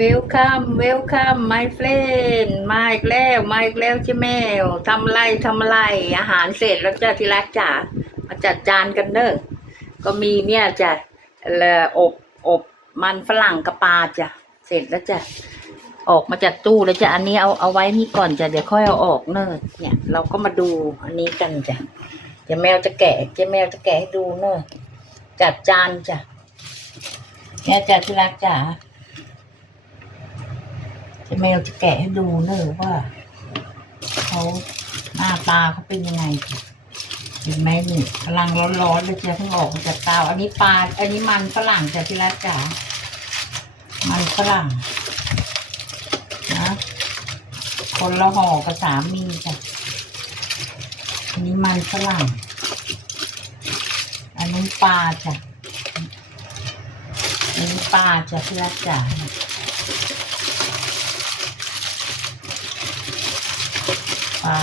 เวลคัมเวลคัม my friend มาอีกแล้วมาอีกแล้วจ้าแมวทำไรทำไรอาหารเสร็จแล้วจ้าที่รักจ๋ามาจัดจานกันเด้อก็มีเนี่ยจ้ะเอ่ออบอบมันฝรั่งกับปาจ้ะเสร็จแล้วจ้ะออกมาจากตู้แล้วจ้ะอันนี้เอาเอาไว้นี่ก่อนจ้ะเดี๋ยวค่อยเอาออกเนอะเนี่ย เราก็มาดูอันนี้กันจ้ะเดี๋ยวแมวจะแกะเจ๊แมวจะแกะให้ดูเนอะจัดจานจ้ะเนี่จ้ะที่รักจ๋า จะแมวจะแกะให้ดูเนอะว่าเขาหน้าตาเขาเป็นยังไง เห็นไหมนี่กำลังร้อนๆเลยจะเพิ่งออกมาจากเตาอันนี้ปลา อันนี้มันฝรั่งจ้ะที่รักจ๋า มันฝรั่งนะคนละห่อกับสามีจ้ะอันนี้มันฝรั่ง อันนี้ปลาจ้ะอันนี้ปลาจ้ะที่รักจ๋า ลา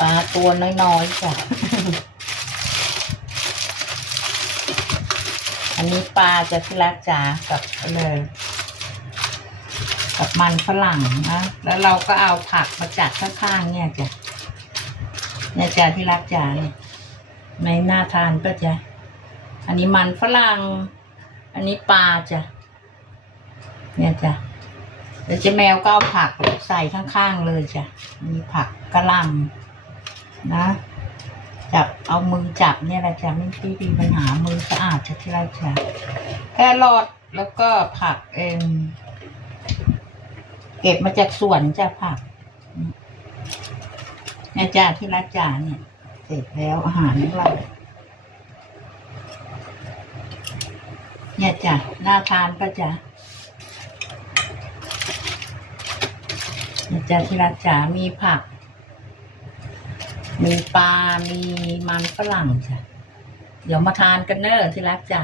ปลาตัวน้อยๆจ้ะ อันนี้ปลาจะที่รักจ๋ากับเลยกับมันฝรั่งนะ แล้วเราก็เอาผักมาจัดข้างๆเนี่ยจ้ะเนี่ยจ้ะที่รักจ๋าเนี่ยในหน้าทานก็จะ อันนี้มันฝรั่ง อันนี้ปลาจ้ะ เนี่ยจ้ะเดี๋ยวเจ๊แมวก็เอาผักใส่ข้างๆเลยจ้ะ มีผักกระล่ำนะ จับเอามือจับเนี่ยแหละจ้ะไม่ไม่มีปัญหามือสะอาดจะที่ไรจ้ะแครอทแล้วก็ผักเอ็มเก็บมาจากสวนจ้ะผักเนี่ยจ้ะที่รักจ้าเนี่ย เสร็จแล้วอาหารของเราเนี่ยจ้ะน่าทานปะจ๊ะ นะ จ๊ะที่รักจ๋ามีผัก มีปลา มีมันฝรั่งจ้ะ เดี๋ยวมาทานกันเนอะที่รักจ๋า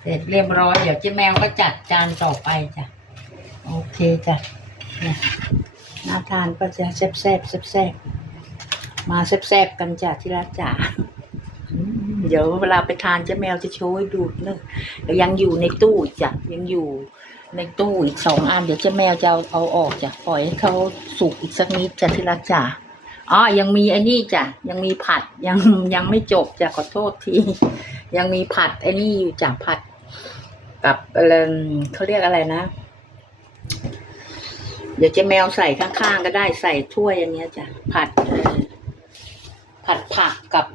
เสร็จเรียบร้อย เดี๋ยวเจ๊แมวก็จัดจานต่อไปจ้ะ โอเคจ้ะน่าทานก็จะแซ่บแซ่บแซ่บแซ่มาแซ่บแซ่บกันจ้ะที่รักจ๋า เดี๋ยวเวลาไปทานเจ๊แมวจะโชว์ให้ดูเนอะยวยังอยู่ในตู้จ้ะ ยังอยู่ ในตู้อีกสองอันเดี๋ยวเจ๊แมวจะเอาเอาออกจ้ะปล่อยให้เขาสุกอีกสักนิดจ้ะที่รักจ๋าอ๋อยังมีไอ้นี่จ้ะยังมีผัดยังยังไม่จบจ้ะขอโทษทียังมีผัดไอ้นี่อยู่จ้ะผัด กับอะไรเขาเรียกอะไรนะ เดี๋ยวเจ๊แมวใส่ข้างๆก็ได้ใส่ถ้วยอันนี้จ้ะผัดผัดผักกับ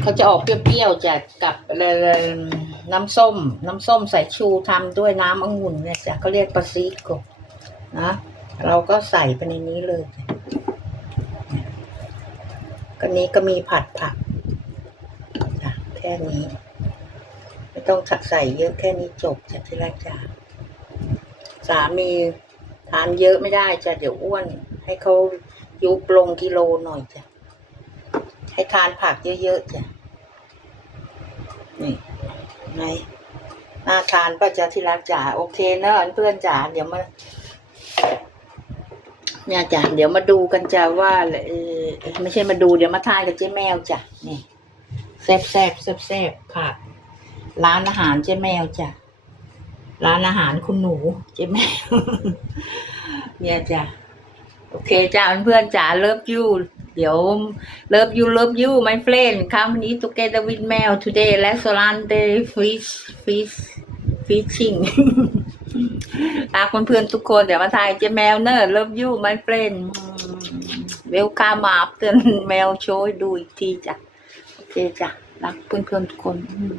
เขาจะออกเปรี้ยวๆจากกับเอ่อ น้ำส้ม น้ำส้มใสายชูทำด้วยน้ำองุ่นเนี่ยจ้ะเขาเรียกปาซิโกนะ เราก็ใส่ไปในนี้เลยก็นี้ก็มีผัดผักจ้ะแค่นี้ ไม่ต้องใส่เยอะแค่นี้จบจ้ะที่รักจ้ะสามีทานเยอะไม่ได้จ้ะเดี๋ยวอ้วน ให้เขายุบลงกิโลหน่อยจ้ะให้ทานผักเยอะๆจ้ะนี่ ไงน่าทานป้าจ๊ะที่รักจ๋าโอเคเนอะเพื่อนจ๋าเดี๋ยวมาเนี่ยจ้ะเดี๋ยวมาดูกันจ้ะว่าเออไม่ใช่มาดูเดี๋ยวมาทานกับเจ๊แมวจ้ะนี่แซ่บแซ่บแซ่บแซ่บผักร้านอาหารเจ๊แมวจ้ะร้านอาหารคุณหนูเจ๊แมวเนี่ยจ้ะโอเคจ้าเพื่อนจ๋าเลิฟยู เดี๋ยวเลิฟยูเลิฟยู my friend come eat together with Mel today restaurant day fish fish fishing รักเพื่อนๆทุกคนเดี๋ยวมาทายเจ๊แมวเนอะเลิฟยู my friend เวลคามาเตือนแมวโชว์ให้ดูอีกทีจ้ะโอเคจ้ะรักเพื่อนๆทุกคนอืม